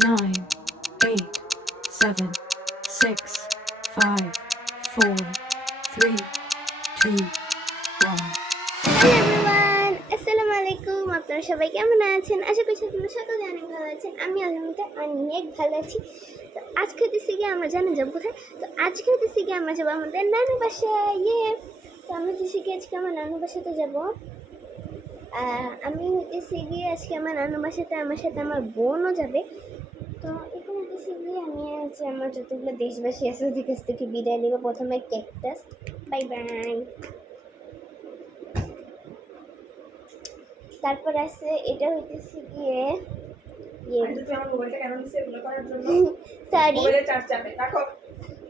9, 8, 7, 6, 5, 4, 3, 2, 1. Hello everyone, আসসালামু আলাইকুম। আপনারা সবাই কেমন আছেন? আশা করছি আপনারা সকলে অনেক ভালো আছেন। আমি আলহামদুলিল্লাহ অনেক ভালো আছি। তো আজকে হইতেছি গিয়ে আমরা জানি যাবো কোথায়। তো আজকে হইতেছি গিয়ে আমরা যাবো আমাদের নানু বাসায়। তো আমি হইতেছি গিয়ে আজকে আমার নানু বাসাতে যাবো। আমি হইতেছি গিয়ে আজকে আমার নানু বাসাতে আমার সাথে আমার বোনও যাবে। তো এখন হইতেছি গিয়ে আমি আছি আমার যতগুলো দেশবাসী আছে ওদের কাছ থেকে বিদায় নেবো। প্রথমে ক্যাকটাস, বাই বাই। তারপর আছে এটা হইতেছে গিয়ে সরি,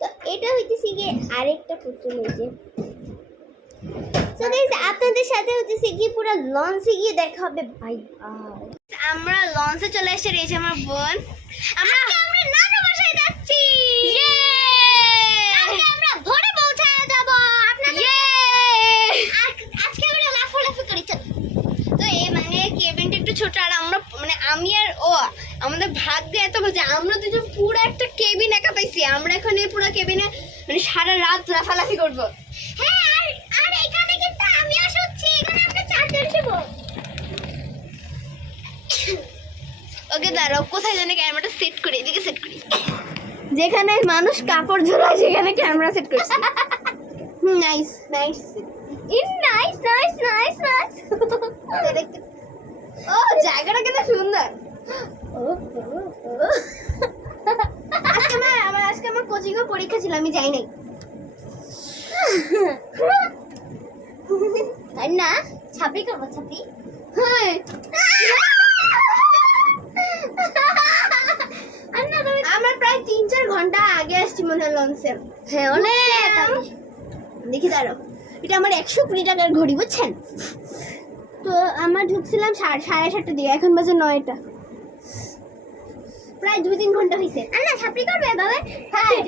তো এটা হইতেছে গিয়ে আরেকটা পুতুল। হইছে তো গাইস আপনাদের সাথে হইতেছে গিয়ে পুরো লঞ্চে গিয়ে দেখা হবে। Bye bye. আমরা লঞ্চে চলে এসে রয়েছে আমার বোন। আমরা নানু বাসায় যাচ্ছি। আমরা ভোরে পৌঁছায় যাব আপনাদের। আজকে আমরা লাফালাফি করি। তো এই মানে কেবিনটা একটু ছোট, আর আমরা মানে আমি আর ও আমাদের ভাগ্য এত ভালো, আমরা দুজন পুরো একটা কেবিন একা পাইছি। আমরা এখন এই পুরো কেবিনে মানে সারা রাত লাফালাফি করবো। হ্যাঁ, আর এখানে কিন্তু আমিও শুচ্ছি। এখানে আমরা চারজন শুবো। ওকে দাঁড়াও, কোথায় জানি ক্যামেরাটা সেট করি, এদিকে সেট করি। যেখানে মানুষ কাপড় ঝোলায় সেখানে ক্যামেরা সেট করছি। Nice nice nice nice nice nice. ও জায়গাটা কত সুন্দর। আজকে আমার কোচিং এর পরীক্ষা ছিল, আমি যাই নাই। আর না ছাপড়ি করবো, ছাপড়ি। হ্যাঁ আমরা প্রায় 3-4 ঘন্টা আগে আসছি মনে হয় লঞ্চে। হ্যাঁ অনেক। দেখি দাঁড়াও, এটা আমার 120 টাকার ঘড়ি, বুঝছেন? তো আমরা ঢুকছিলাম 7:30টার দিকে, এখন বাজে 9টা। প্রায় 2-3 ঘন্টা হয়েছে। না ছাপড়ি করবে বাবা? হ্যাঁ।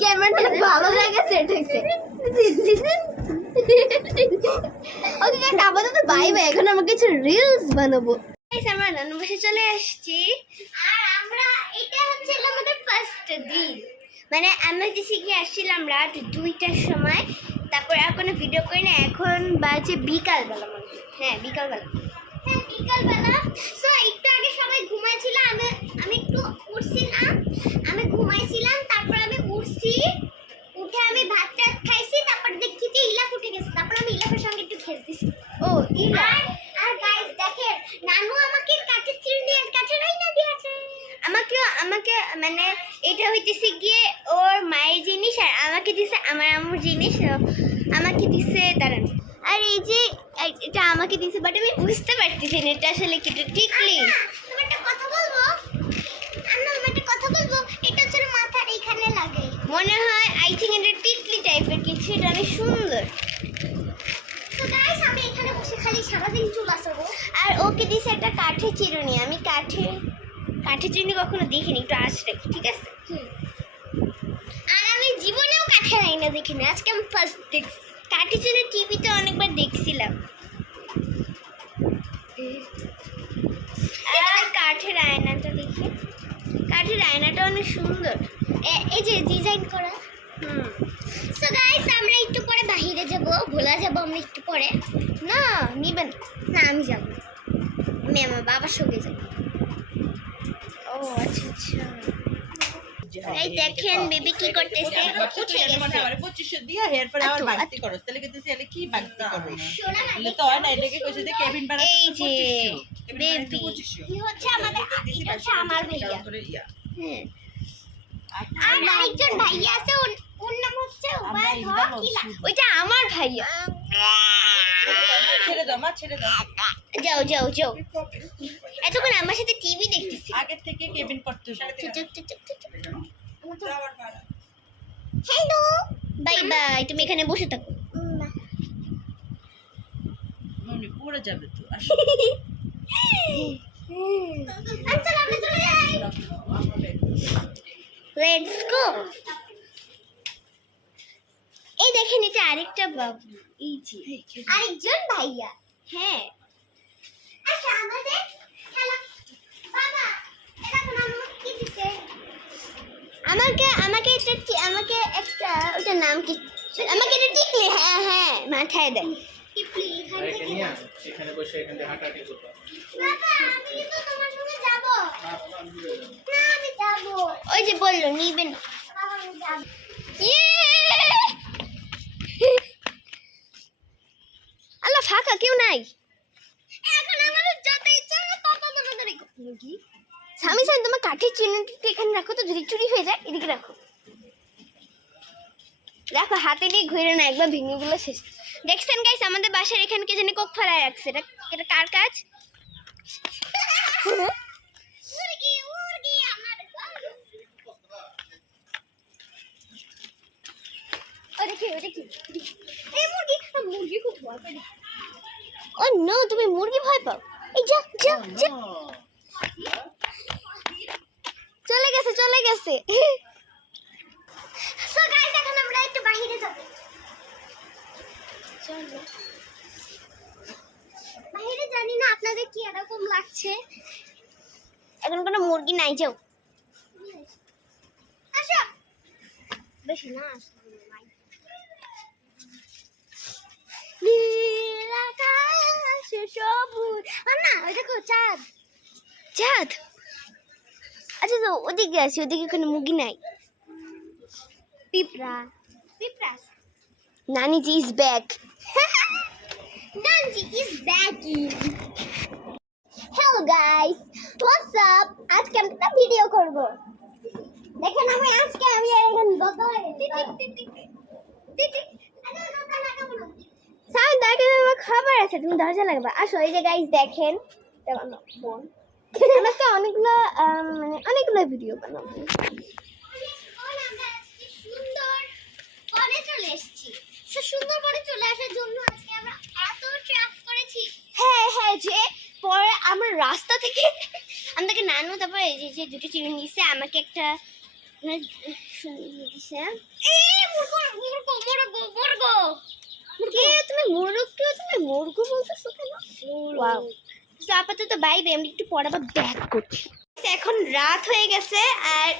ক্যামেরাটা ভালো জায়গায় সেট হয়েছে। ওকে গাইস, আপাতত বাই বাই। এখন আমরা কিছু রিলস বানাবো। গাইস আমরা নানু বাসায় চলে আসছি, আর আমরা এটা হচ্ছে আমাদের ফার্স্ট দিন। মানে আমরা যে গিয়ে আসছিলাম রাত 2টার সময়। তারপর আর কোনো ভিডিও করি না। এখন বাজে বিকালবেলা মনে হয়। হ্যাঁ বিকালবেলা। হ্যাঁ বিকালবেলা। সো একটু আগে সবাই ঘুমাইছিল, আমি একটু উঠছিলাম, আমি ঘুমাইছিলাম। তারপর আমি উঠছি, উঠে আমি ভাত টাত খাইছি। তারপর দেখছি যে ইলাফ উঠে গেছে। তারপর আমি ইলাফের সঙ্গে একটু খেলতেছি। ও ইলাফ। আর গাইস দেখেন, নানু আমাকে কাঠের চিরুনি আর কাঠের আয়না দিয়েছে। আমাকে মানে এটা হইতেছে গিয়ে ওর মায়ের জিনিস, আর আমাকে দিছে আমার আম্মুর জিনিস। আমাকে দিছে দাঁড়ান, আর এই যে এটা আমাকে দিছে, বাট আমি বুঝতে পারতেছি না এটা আসলে কি। টিকলি তুমি একটা কথা বলবো? আন্না আমি একটা কথা বলবো। এটা হচ্ছে মাথার এখানে লাগে মনে হয়। আই থিংক এটা টিকলি টাইপের কিছু। এটা অনেক সুন্দর। তো গাইস আমি এখানে বসে খালি সারাদিন চুল আঁচড়াবো। আর ওকে দিছে একটা কাঠের চিরুনি। আমি কাঠের চিরুনি কখনো দেখিনি, একটু আঁচড়ে, ঠিক আছে? আর আমি জীবনেও কাঠের আয়না দেখিনি, আজকে আমি ফার্স্ট দেখছি। কাঠের চিরুনি টিভিতে অনেকবার দেখছিলাম। আর কাঠের আয়নাটা দেখি, কাঠের আয়নাটা অনেক সুন্দর, এই যে ডিজাইন করা। সো গাইস আমরা একটু পরে বাইরে যাব, ভোলা যাব আমরা একটু পরে। না নিবেন না, আমি যাব, আমি আমার বাবার সঙ্গে যাব। ও আচ্ছা আচ্ছা। এই দেখেন বেবি কি করতেছে, উঠে গেছে। আরে 2500 দিয়া হেয়ার পরে আবার বাড়তি করস, তাহলে কইতেছি এলে কি বাড়তি করব? বলে তো হয় না, এটাকে কইছে যে কেবিন ভাড়া এই যে 2500 বেবি কি হচ্ছে আমাদের, এটা হচ্ছে আমার ভাইয়া। হ্যাঁ আর আরেকজন ভাইয়া আছে, ওর নাম হচ্ছে উবাইদ হক। ওইটা আমার ভাইয়া। ছেড়ে দাও মা, ছেড়ে দাও। যাও যাও যাও, এতক্ষণ আমার সাথে টিভি দেখতেছি। আগে থেকে কেবিন করতে হ্যালো বাই বাই, তুমি এখানে বসে থাকো। মনে পড়ে যাবে তো। আচ্ছা আমরা চলে যাই, লেটস গো। এই দেখেন এটা আরেকটা বাবু, এই যে আরেকজন ভাইয়া। হ্যাঁ আচ্ছা আমাদের খেলা এটার নাম কি? আমাকে এটা টিকলি, হ্যাঁ হ্যাঁ মাথায় দেয়। টিকলি এখানে বসে এখানে হাঁটাহাঁটি করবা। বাবা আমি তো তোমার সঙ্গে যাব না, আমি যাব। ওই যে বললো নিবে না। বাবা আমি যাব। আল্লাহ ফাঁকা কেউ নাই। এখন আমাদের যেতে ইচ্ছা না, তত তাড়াতাড়ি কি স্বামী স্বামী তোমার কাঠের চিহ্নটি এখানে রাখো তো, যদি চুরি হয়ে যায় এদিকে রাখো। রাখো, হাতে নিয়ে ঘুরে না, একবার ভেঙে গুলো শেষ। দেখছেন গাইস আমাদের বাসার এখানে কে জানি কোক ফেলায় রাখছে, এটা এটা কার কাজ? মুরগি মুরগি আমার ওরে কি এই মুরগি, মুরগি খুব ভয় পায়। ও নো, তুমি মুরগি ভয় পাও? এই যা যা যা, চলে গেছে চলে গেছে। সো গাইস এখন আমরা একটু বাইরে যাব। চলো বাইরে, জানি না আপনাদের কি এরকম লাগছে। এখন কোনো মুরগি নাই, যাও আসো। বেশি না আসো, নীল আকাশ সবুজ। না ওই দেখো চাঁদ চাঁদ। আচ্ছা তো ওদিকে আসি, ওদিকে কোনো মুরগি নাই। পিঁপড়া পিঁপড়া। Naniji is back. Naniji is back. Hello guys, what's up. আজকে আমি একটা ভিডিও করব। দেখেন আমি আজকে আমি এখানে দোকা সাউন্ড দেখেন, আমার খবর আছে, তুমি দরজা লাগাবা। আসো এই যে গাইস দেখেন, ফোন আমরা তো অনেকগুলো মানে অনেকগুলো ভিডিও বানাবো। সুন্দর পরে চলে এসেছি। সুন্দর পরে চলে আসার জন্য আজকে আমরা এত ট্রাফ করেছি। হ্যাঁ হ্যাঁ, যে পরে আমরা রাস্তা থেকে আমাদেরকে নানু, তারপরে এই যে দুটো চিড়ে নিয়েছে, আমাকে একটা দিছে। তুমি মুরগো বলতেছো কেন? ওয়াও। তো আপাতত বাইরে, আমি একটু পরে আবার ব্যাক করছি। এখন রাত হয়ে গেছে, আর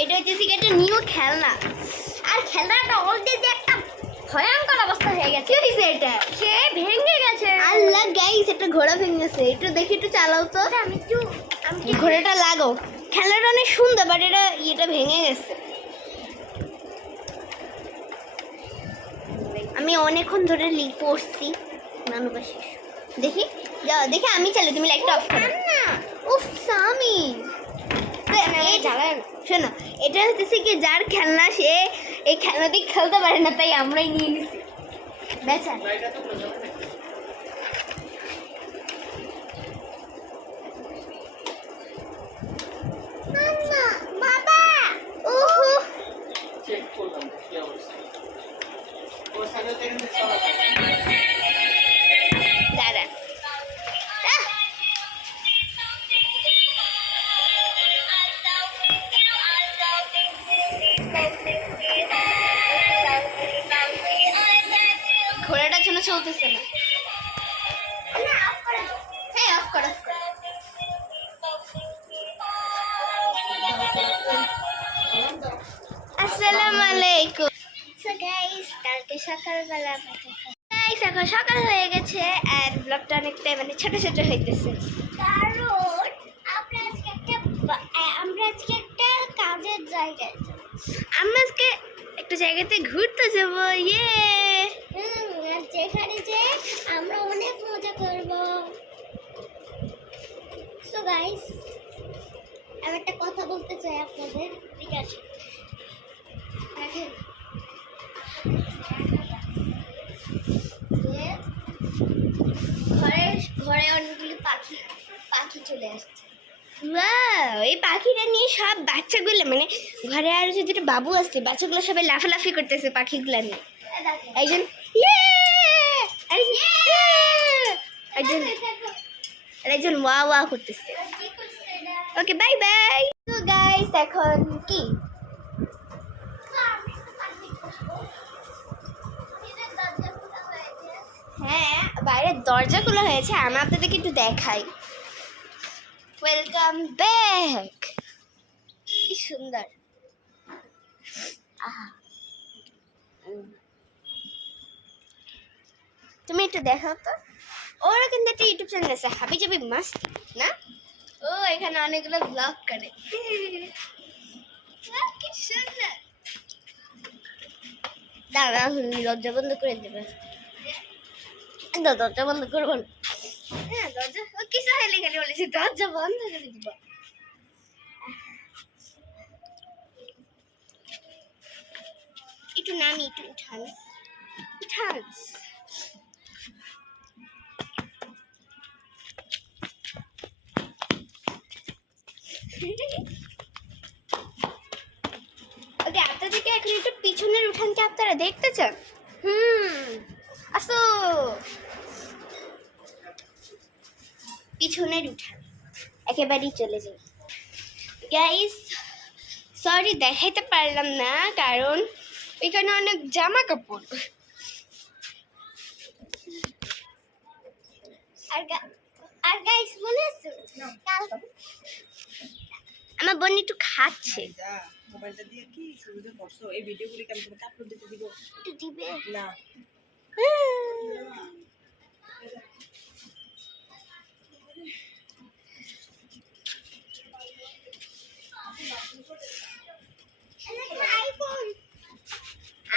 এটা হচ্ছে একটা নিউ খেলনা, আর খেলনাটা অলরেডি একটা ভয়ঙ্কর অবস্থা হয়ে গেছে। কি হয়েছে এটা? সে ভেঙে গেছে। আল্লাহ গাইস, একটা ঘোড়া ভেঙে গেছে। একটু দেখি, একটু চালাও তো। আমি ঘোড়াটা লাগাও। খেলনাটা অনেক সুন্দর, বাট এটা ভেঙে গেছে। আমি অনেকক্ষণ ধরে পড়ছি নানু পাশে। দেখি যাও, দেখি আমি চালাই, তুমি লাইটটা অফ করো না। উফ সামি, শোনো, এটা হচ্ছে কি যার খেলনা সে এই খেলনা দিয়ে খেলতে পারে না, তাই আমরাই নিয়ে নিছি। বেচা বাবা, ওহো চেক করলাম কি অবস্থা। ওর সাথে এখানে চলা দাঁড়া। ঘোড়াটার জন্য চলতেছে না। হ্যাঁ অফ কর, অফ কর। আসসালামু আলাইকুম। সো গাইস, কালকে সকালবেলা গাইস, এখন সকাল হয়ে গেছে, আর ব্লগটা অনেকটা মানে ছোট ছোট হইতেছে, কারণ আমরা আজকে একটা কাজের জায়গায় যাব। আমরা আজকে একটা জায়গাতে ঘুরতে যাব। ইয়ে আর যেখানে যে আমরা অনেক মজা করব। সো গাইস, আমি একটা কথা বলতে চাই আপনাদের। ঠিক আছে, ঘরে অনেকগুলি পাখি চলে আসছে। এই পাখিটা নিয়ে সব বাচ্চাগুলো, মানে ঘরে আরো যে দুটো বাবু আসছে, বাচ্চাগুলো সবাই লাফালাফি করতেছে পাখিগুলো নিয়ে। একজন একজন ওয়া ওয়া করতেছে। Okay bye bye. তো গাইস এখন কি হ্যাঁ, বাইরের দরজা খোলা হয়েছে, আমি আপনাদেরকে একটু দেখাই। Welcome back. কি সুন্দর। আহা, তুমি একটু দেখাও তো। ওরা কিন্তু একটা ইউটিউব চ্যানেল আছে, হাবি জাবি মাস্তি না? ও এখানে অনেকগুলো ব্লগ করে। কি সুন্দর। দাঁড়া, দরজা বন্ধ করে দেবে। দরজা বন্ধ করবো না। হ্যাঁ দরজা কিছু হলে গেলে বলেছি দরজা বন্ধ করে দিব। একটু নামি, একটু উঠান উঠান। ওকে, আপনাদেরকে এখন একটু পিছনের উঠানকে আপনারা দেখতে চান? আসো, পিছনের উঠান একেবারেই চলে যাই। গাইস সরি দেখাইতে পারলাম না, কারণ এখানে অনেক জামা কাপড়। আর গাইস মনে আছে আমার বোন একটু খাচ্ছে। মোবাইলটা দিয়ে কি সুবিধা করছো? এই ভিডিওগুলি আমি তোমাকে আপলোড দিতে দিব? একটু দিবে না।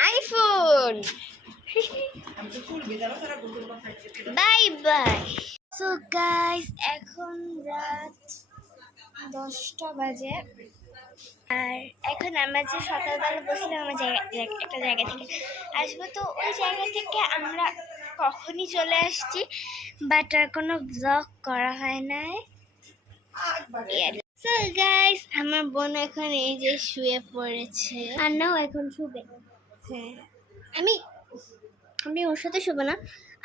আইফোন। আমি তো ফুল বেজানো সারা গুগল কথা বাই বাই। সো গাইস এখন রাত 10টা বাজে, আর এখন আমরা যে সকালবেলা বসলাম আমার একটা জায়গা থেকে আসবো, তো ওই জায়গা থেকে আমরা কখনই চলে আসছি, বাট আর কোনো ব্লগ করা হয় নাই। সো গাইস আমার বোন এখন এই যে শুয়ে পড়েছে, আর নাও এখন শুবে। হ্যাঁ আমি ওর সাথে শুবো না,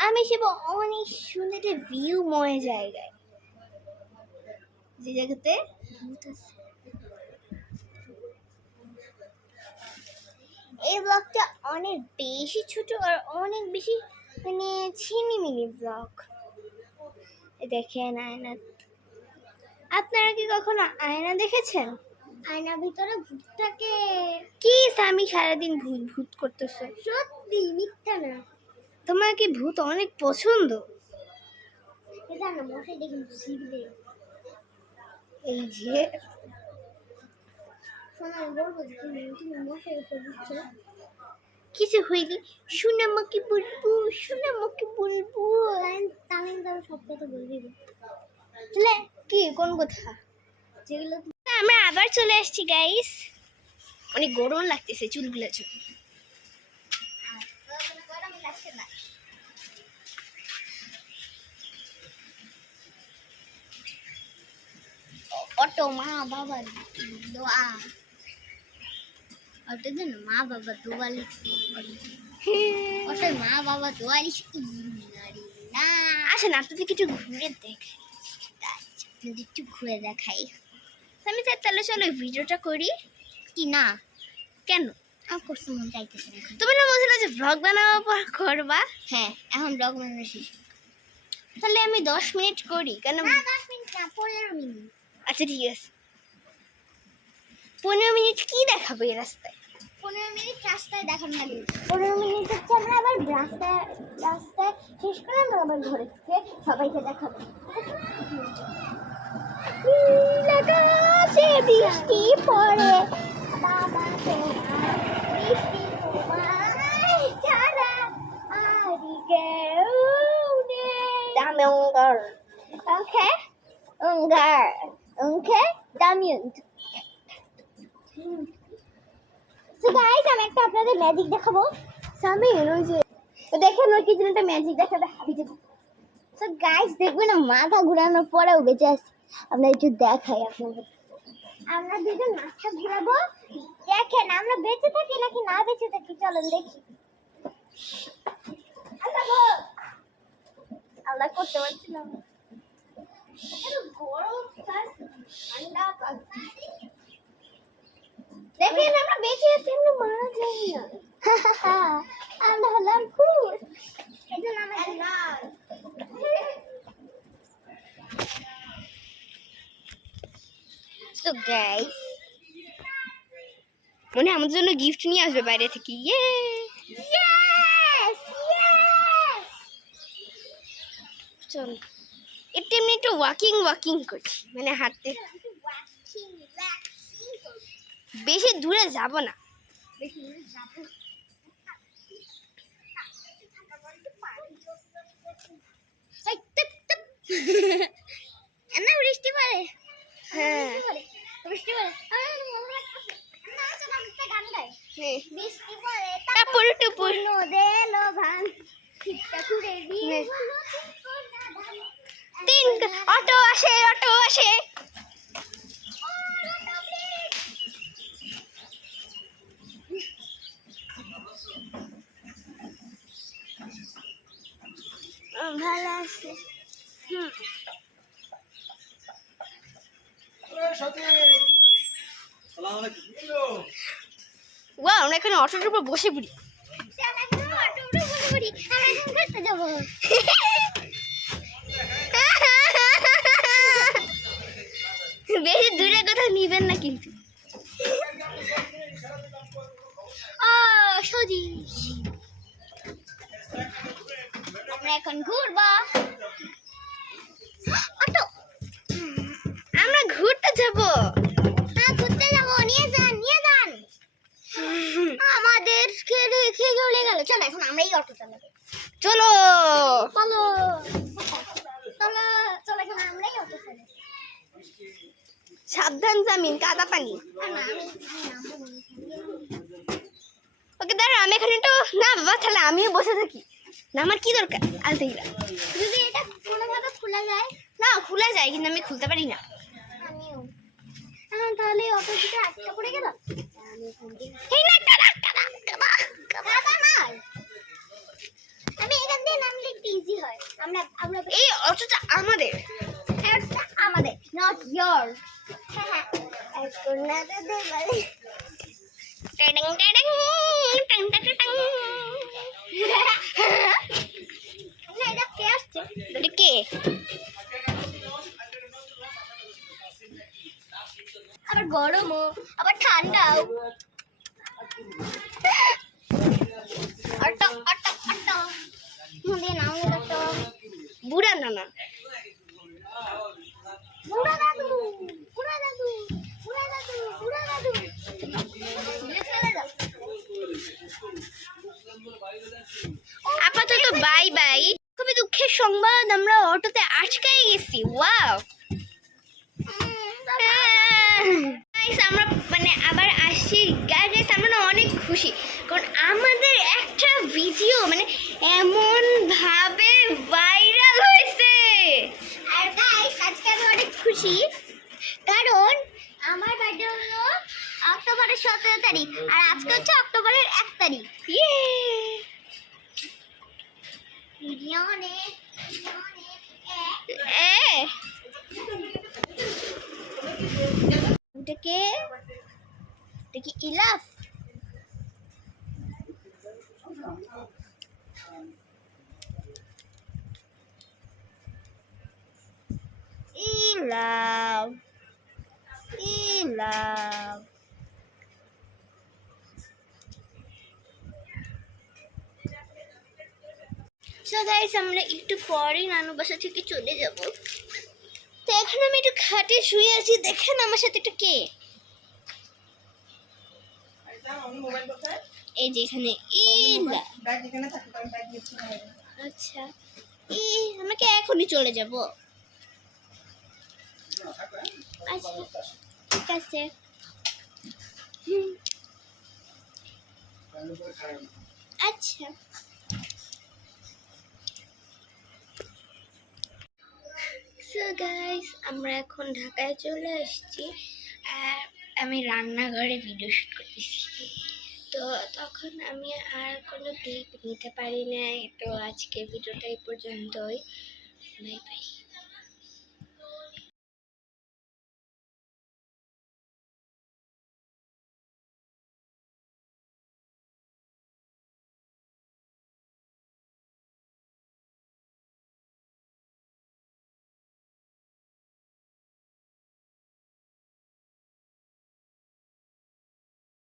আমি শুব অনেক সুন্দর একটা ভিউময় জায়গায়, যে জায়গাতে ভূত আছে। এই ব্লগটা অনেক বেশি ছোট আর অনেক বেশি মানে ছিনিমিনি ব্লগ। দেখেন আয়না, আপনারা কি কখনো আয়না দেখেছেন? আয়নার ভিতরে ভূত থাকে। কি আমি সারাদিন ভূত ভূত করতেছে? সত্যি, মিথ্যা না। তোমার কি ভূত অনেক পছন্দ? এটা না মশাই দেখুন শিখবে। এই যে শোনা বলবো তুমি মশাই উপর দিচ্ছ, কিছু হইলে সোনামাকে বলবো, সোনামাকে বলবো। তামিল তারা সব কথা বলবি। তাহলে কি কোন কথা যেগুলো আমরা আবার চলে আসছি গাইস, অনেক গরম লাগতেছে চুলগুলো চুল। অটো মা বাবা দোয়া, অটো দেন মা বাবা দোয়া লিখছি, অটো মা বাবা দোয়া লিখছি না। আসেন আপনাদের কিছু ঘুরে দেখাই, আপনাদের একটু ঘুরে দেখাই। আমি তাহলে চলো ভিডিওটা করি কি না? কেন আমার করতে মন চাইতেছে না। তুমি না বলছিলে যে ব্লগ বানাবার পর করবা? হ্যাঁ এখন ব্লগ বানানো শেষ, তাহলে আমি 10 মিনিট করি। কেন 10 মিনিট না, 15 মিনিট। আচ্ছা ঠিক আছে, 15 মিনিট কি দেখাবো এই রাস্তায়? 15 মিনিট রাস্তায় দেখানো না, 15 মিনিট হচ্ছে আমরা আবার রাস্তায় শেষ করে আমরা আবার ঘরে থেকে সবাইকে দেখাবো। বৃষ্টি পড়ে বাবা, বৃষ্টি ছাড়া ওকে ওকে ডামিয়ন্ট। সো গাইস আমি একটা আপনাদের ম্যাজিক দেখাবো। সামনে ওই যে দেখেন ওই কি যেন একটা ম্যাজিক দেখাতে হাবি যাবে। সো গাইস দেখবেন না মাথা ঘুরানোর পরেও বেঁচে আসি। আমরা একটু দেখাই আপনাদের, আমরা দুজন মাথা ঘুরাবো, দেখেন আমরা বেঁচে থাকি নাকি না বেঁচে থাকি, চলুন দেখি। আল্লাহ করতে পারছিলাম গরম ঠান্ডা, দেখেন আমরা বেঁচে আছি, আমরা মারা যাই না। আমরা হলাম খুশ, এই জন্য আমরা তো গাইস মনে আমাদের জন্য গিফট নিয়ে আসবে বাইরে থেকে। ইয়ে ইয়েস ইয়েস চল একটু এমনি একটু ওয়াকিং করছি মানে হাঁটতে বেশি দূরে যাব না না বৃষ্টি পড়ে হ্যাঁ বৃষ্টি পড়ে টাপুর টুপুর অটো আসে ভালো আছে ওয়াও আমরা এখানে অটোর উপর বসে পড়ি বেশি দূরে কোথাও নিবেন না কিন্তু আমরা এখন ঘুরবো অটো আমরা ঘুরতে যাবো নিয়ে যান আমাদের খেয়ে চলে গেল চলো এখন আমরাই অটো চালাবো চলো এখন আমরাই অটো চালাবো সাবধান জামিন কাদা পানি ওকে দাঁড়া আমি এখানে একটু না বাবা তাহলে আমিও বসে থাকি না আমার কি দরকার আলতেইরা যদি এটা কোনোভাবে খোলা যায় না খোলা যায় কিন্তু আমি খুলতে পারি না আমিও তাহলে অটো দিকে আটকা পড়ে গেল এই না আমি এখান দিয়ে নামলে একটু ইজি হয় আমরা এই অটোটা আমাদের নট yours হ্যাঁ এখন না দে বলে টেডং টং না এটা কে আসছে এটা কে আবার গরমও আবার ঠান্ডাও অটো বুড়া নানা আপাতত বাই বাই খুবই দুঃখের সংবাদ আমরা অটোতে আটকাই গেছি ওয়াও আমরা মানে আবার আসছি গাইস আমরা না অনেক খুশি কারণ আমাদের একটা ভিডিও মানে এমন ভাবে ভাইরাল হয়েছে আর গাইস আজকে আমি অনেক খুশি কারণ আমার বার্থডে হলো অক্টোবরের 17 তারিখ আর আজকে হচ্ছে অক্টোবরের 1 তারিখ ভিডিও অনেক দেখি ইলাফ সো গাইস আমরা একটু পরেই নানু বাসা থেকে চলে যাব তো এখন আমি একটু খাটে শুয়ে আছি দেখেন আমার সাথে একটু কে এই যে এখানে আচ্ছা আমাকে এখনই চলে যাব আচ্ছা ঠিক আছে আচ্ছা সো গাইস আমরা এখন ঢাকায় চলে আসছি আর আমি রান্নাঘরে ভিডিও শুট করতেছি তো তখন আমি আর কোনো ক্লিপ নিতে পারি না তো আজকে ভিডিওটা এই পর্যন্তই বাই বাই